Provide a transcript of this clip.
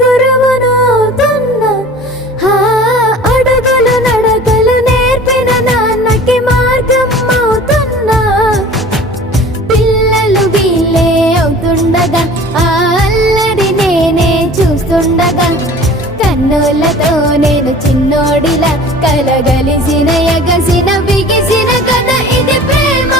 గురువునవుతున్నా. అడుగులు నడకలు నేర్పిన నాన్నకి మార్గం అవుతున్నా. పిల్లలు వీళ్ళే అవుతుండగా ఆ అల్లరి నేనే చూస్తుండగా కన్నులతో నేను చిన్నోడిలా కలగలిసిన ఎగసిన బిగిసిన కథ ఇది ప్రేమ.